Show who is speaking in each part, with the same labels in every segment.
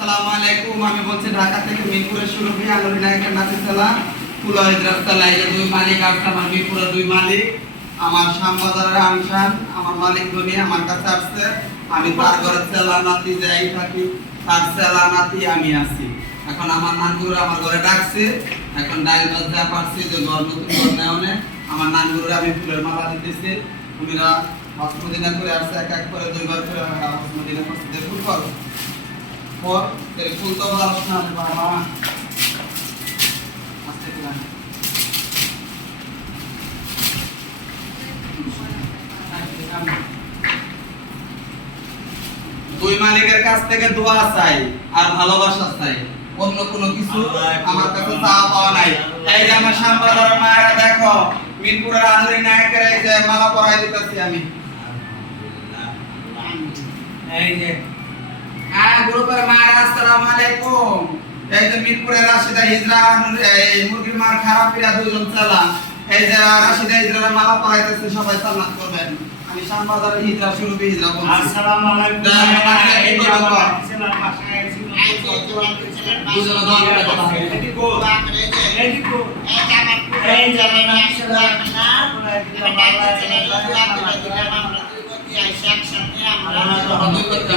Speaker 1: আসসালামু আলাইকুম। আমি বলছি, ঢাকা থেকে মিরপুরের সুরভি আলোর নায়কের নাতি চালা কুলা ইদ্রাস চালা দুই মালিক আছে আমার মিরপুরের দুই মালিক, আমার শ্যামবাজারের আনসান আমার মালিক ধনী আমার কাছে আসছে। আমি তার ঘরে চেলা নাতি যাই থাকি, তার চেলা নাতি আমি আছি। এখন আমার নানগুরু আমার ঘরে ডাকছে। এখন ডাইল বাজা পারছি যে ঘর নতুন ঘর নেওনে আমার নানগুরু আমি ফুলের মালা দিতেছি। তুমিরা হস্তমদিনা করে আসছে, এক এক করে দুইবার করে হস্তমদিনা করছে। যে করো তেরে ফুল তো ভালো না রে বাবা আস্তে দুই মালিকের কাছ থেকে দোয়া চাই আর ভালোবাসা চাই। অন্য কোনো কিছু আমার কাছে চাওয়া পাওয়া নাই। এই যে আমার শ্যামবাজারের মায়েরা দেখো, মিরপুরের আন্দরি নায়কের এই যে মালা পরাই দিতেছি আমি। এই যে গ্রুপের মায়েরা আসসালামু আলাইকুম এই যে মিরপুরের রাশিদা হিজরা এই মুরগির মার খারাপ পিরা দুজন চালা এই যে রাশিদা হিজরা মালা পরাইতেছে সবাই সাল্লাত করবেন আমি শ্যামবাজারের হিজরা শুরু হিজরা বলছি
Speaker 2: আসসালামু আলাইকুম এই যে আইছি
Speaker 1: দুজনে দোয়া করে কথা
Speaker 2: এই আমার
Speaker 1: দুই করতে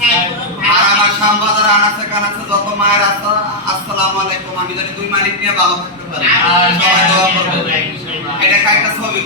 Speaker 1: হ্যাঁ আর আমার শ্যামবাজার আনাচে যত মায়ের আসা আসসালামু আলাইকুম আমি দুই মালিক নিয়ে ভালো থাকতে পারি